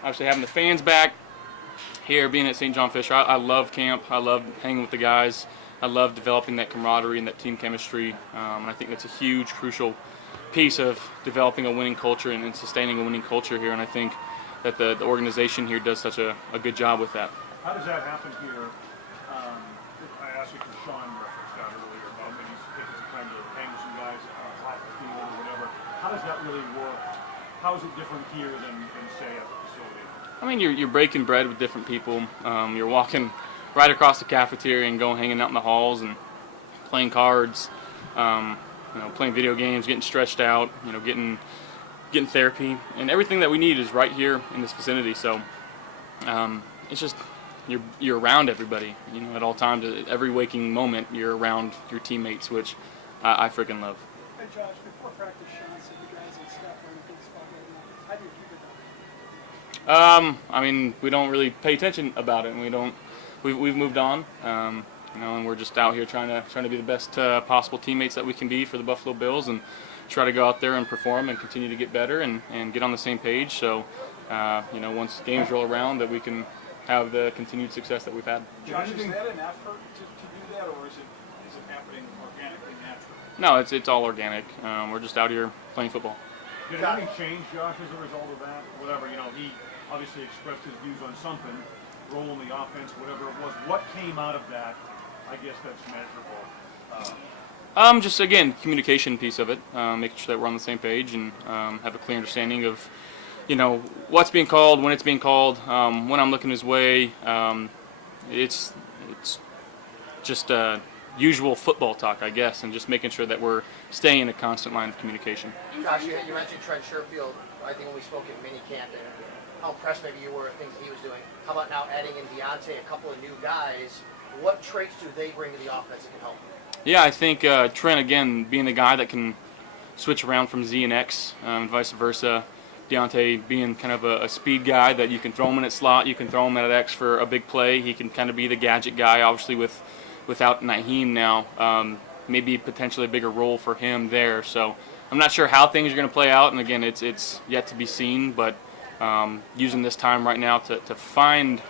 obviously having the fans back here, being at St. John Fisher. I love camp. I love hanging with the guys. I love developing that camaraderie and that team chemistry. And I think that's a huge, crucial piece of developing a winning culture and sustaining a winning culture here. And I think that the organization here does such a good job with that. How does that happen here? I asked you for Sean referenced that earlier about maybe taking some time to hang with some guys off the field or whatever. How does that really work? How is it different here than say, at the facility? I mean, you're breaking bread with different people. You're walking right across the cafeteria and going hanging out in the halls and playing cards, playing video games, getting stretched out, getting therapy, and everything that we need is right here in this vicinity. So it's just you're around everybody, at all times. At every waking moment, you're around your teammates, which I freaking love. Hey Josh, before practice, Sean said the guys and staff are in a good spot right now. How do you keep it up? I mean, we don't really pay attention about it, and we've moved on, and we're just out here trying to be the best possible teammates that we can be for the Buffalo Bills, and try to go out there and perform and continue to get better and get on the same page. So, once games roll around, that we can have the continued success that we've had. Josh, is that an effort to do that, or is it happening organically, naturally? No, it's all organic. We're just out here playing football. Did anything change, Josh, as a result of that? Whatever, he obviously expressed his views on something, role in the offense, whatever it was. What came out of that? I guess that's measurable. Just again, communication piece of it, making sure that we're on the same page and have a clear understanding of, what's being called, when it's being called, when I'm looking his way. It's just usual football talk, I guess, and just making sure that we're staying in a constant line of communication. Josh, you mentioned Trent Sherfield. I think when we spoke at minicamp, and how impressed maybe you were at things he was doing. How about now adding in Deontay, a couple of new guys? What traits do they bring to the offense that can help? Yeah, I think Trent, again, being the guy that can switch around from Z and X and vice versa. Deontay being kind of a speed guy that you can throw him in at slot, you can throw him at X for a big play. He can kind of be the gadget guy, obviously without Naheem now. Maybe potentially a bigger role for him there. So I'm not sure how things are going to play out, and again, it's yet to be seen, but using this time right now to find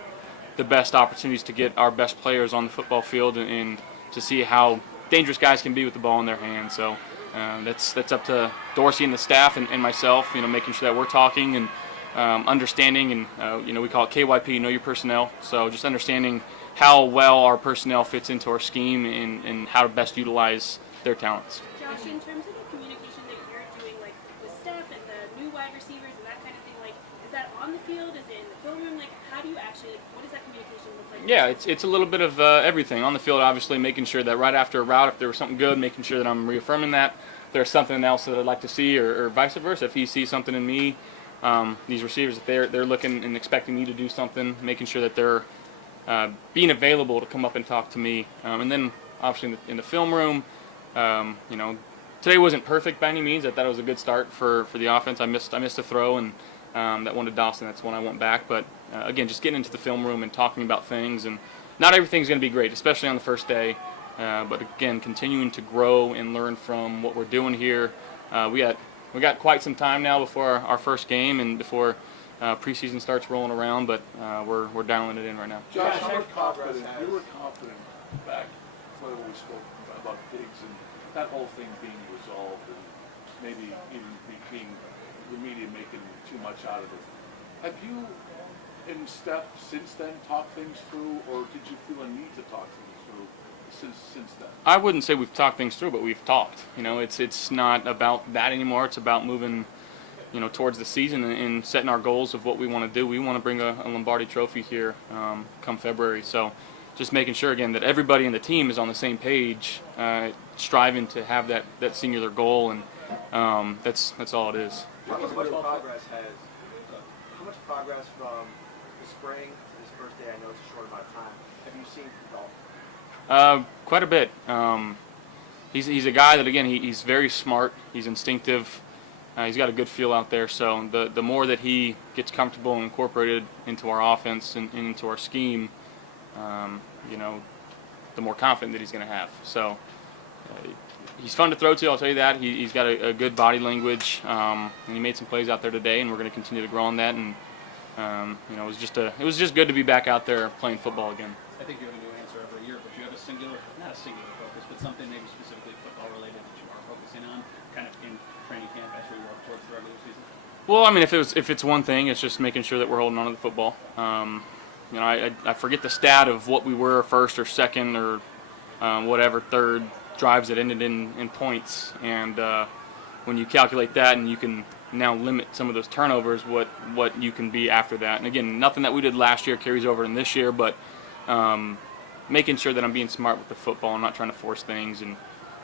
the best opportunities to get our best players on the football field and to see how dangerous guys can be with the ball in their hands. So that's up to Dorsey and the staff and myself, making sure that we're talking and understanding, and we call it KYP, know your personnel. So just understanding how well our personnel fits into our scheme and how to best utilize their talents. Josh, in terms of the communication that you're doing, like with staff and the new wide receivers and that kind of thing, like is that on the field? Is it in the film room? Like how do you actually, what does that communication look like? Yeah, it's a little bit of everything. On the field, obviously, making sure that right after a route, if there was something good, making sure that I'm reaffirming that. If there's something else that I'd like to see, or vice versa, if he sees something in me, these receivers, if they're looking and expecting me to do something, making sure that they're being available to come up and talk to me. And then, obviously, in the film room, today wasn't perfect by any means. I thought it was a good start for the offense. I missed a throw, and that one to Dawson, that's when I went back. But again, just getting into the film room and talking about things, and not everything's going to be great, especially on the first day. But again, continuing to grow and learn from what we're doing here. We got quite some time now before our first game and before preseason starts rolling around, but we're dialing it in right now. Josh, you were confident back when we spoke about Diggs and that whole thing being resolved and maybe even being the media making too much out of it. Have you and Steph since then talked things through, or did you feel a need to talk things through since then? I wouldn't say we've talked things through, but we've talked. It's not about that anymore. It's about moving towards the season and setting our goals of what we want to do. We want to bring a Lombardi trophy here come February. So just making sure, again, that everybody in the team is on the same page, striving to have that singular goal, and that's all it is. How much progress from the spring to this first day? I know it's a short amount of time. Have you seen from Dalton? Quite a bit. He's a guy that, again, he's very smart. He's instinctive. He's got a good feel out there. So the more that he gets comfortable and incorporated into our offense and into our scheme, the more confident that he's going to have. So he's fun to throw to, I'll tell you that. He's got a good body language, and he made some plays out there today, and we're going to continue to grow on that and It was just good to be back out there playing football again. I think you have a new answer every year, but you have not a singular focus, but something maybe specifically football related that you are focusing on, kind of in training camp as we work towards the regular season. Well, I mean, if it's one thing, it's just making sure that we're holding on to the football. I forget the stat of what we were first or second or whatever third drives that ended in points, and when you calculate that and you can now limit some of those turnovers, what you can be after that. And again, nothing that we did last year carries over in this year, but making sure that I'm being smart with the football and not trying to force things, and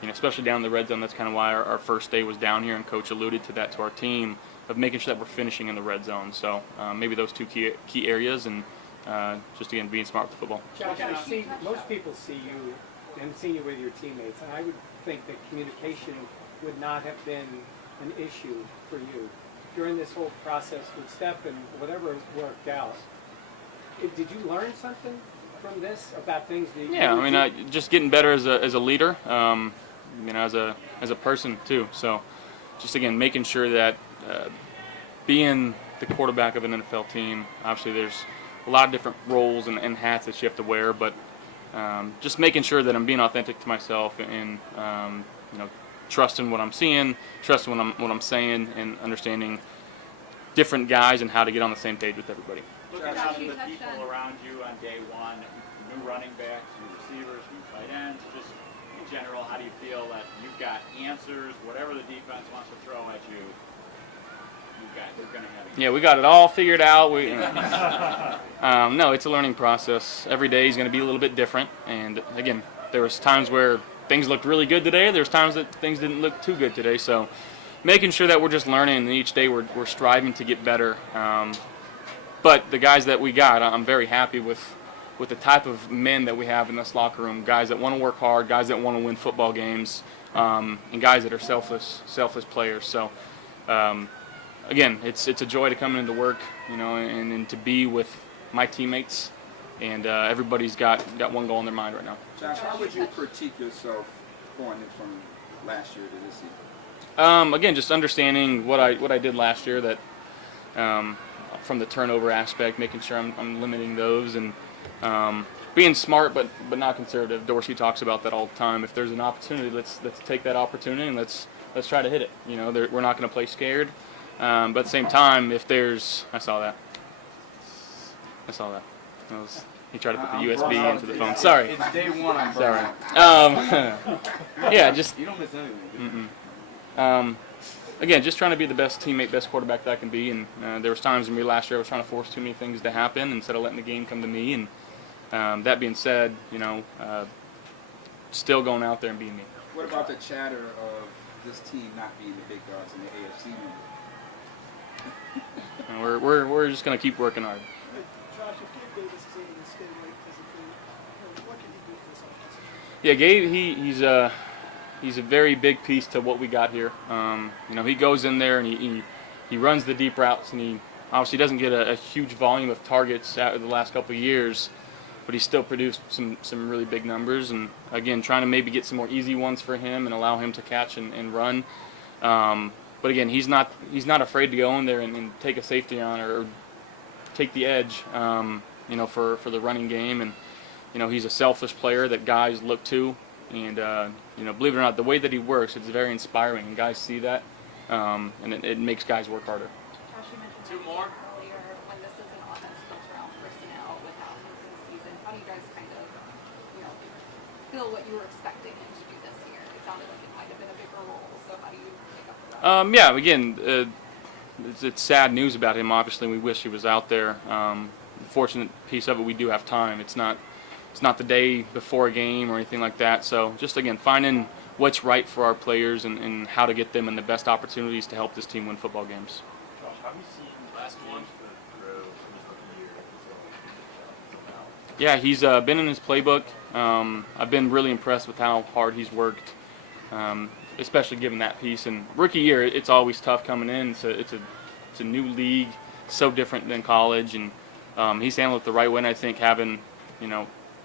especially down in the red zone. That's kind of why our first day was down here, and Coach alluded to that to our team, of making sure that we're finishing in the red zone. So maybe those two key areas, and just again being smart with the football. Josh, I see most people see you and see you with your teammates, and I would think that communication would not have been an issue for you during this whole process with Steph and whatever worked out. Did you learn something from this about things that Yeah, I mean, just getting better as a leader, as a person too. So, just again making sure that being the quarterback of an NFL team, obviously there's a lot of different roles and hats that you have to wear, but just making sure that I'm being authentic to myself and trusting what I'm seeing, trusting what I'm saying, and understanding different guys and how to get on the same page with everybody. Looking out at the people around you on day one, new running backs, new receivers, new tight ends, just in general, how do you feel that you've got answers, whatever the defense wants to throw at you, you're going to have it? Yeah, we got it all figured out. No, it's a learning process. Every day is going to be a little bit different. And again, there was times where things looked really good today. There's times that things didn't look too good today. So making sure that we're just learning, and each day we're striving to get better. But the guys that we got, I'm very happy with the type of men that we have in this locker room. Guys that want to work hard, guys that want to win football games, and guys that are selfless players. So again, it's a joy to come into work, and to be with my teammates, and everybody's got one goal in their mind right now. Josh, how would you critique yourself going in from last year to this season? Again, just understanding what I did last year, that from the turnover aspect, making sure I'm limiting those, and being smart but not conservative. Dorsey talks about that all the time. If there's an opportunity, let's take that opportunity and let's try to hit it. We're not going to play scared, but at the same time, if there's I saw that. He tried to put the USB into the phone. Sorry. It's day one. I'm Sorry. Yeah, just You don't miss anything. again, just trying to be the best teammate, best quarterback that I can be. And there was times in me last year I was trying to force too many things to happen instead of letting the game come to me. And that being said, still going out there and being me. What about the chatter of this team not being the big dogs in the AFC number? And we're just going to keep working hard. Josh, if Gabe Davis is able to stay late physically, what can he do for this offense? Yeah, Gabe, he's a very big piece to what we got here. He goes in there and he runs the deep routes, and he obviously doesn't get a huge volume of targets out of the last couple of years, but he still produced some really big numbers. And again, trying to maybe get some more easy ones for him and allow him to catch and run. But again, he's not afraid to go in there and take a safety on or take the edge, for the running game. And he's a selfish player that guys look to. And believe it or not, the way that he works, it's very inspiring, and guys see that, and it makes guys work harder. Josh, you mentioned earlier, when this is an offense built around personnel without him this season, how do you guys kind of, feel what you were expecting him to do this year? It sounded like it might have been a bigger role, so how do you make up for that? Yeah, again, it's sad news about him. Obviously, we wish he was out there. The fortunate piece of it, we do have time. It's not the day before a game or anything like that. So just, again, finding what's right for our players and how to get them in the best opportunities to help this team win football games. Josh, how have you seen last one? Yeah, he's been in his playbook. I've been really impressed with how hard he's worked, especially given that piece. And rookie year, it's always tough coming in. It's a new league, so different than college, and he's handled it the right way. And I think having,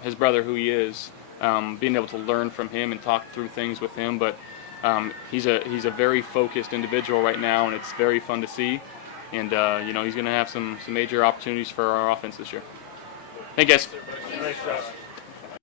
his brother, who he is, being able to learn from him and talk through things with him. But he's a very focused individual right now, and it's very fun to see. and he's going to have some major opportunities for our offense this year. Thank you, guys. Thanks, Josh.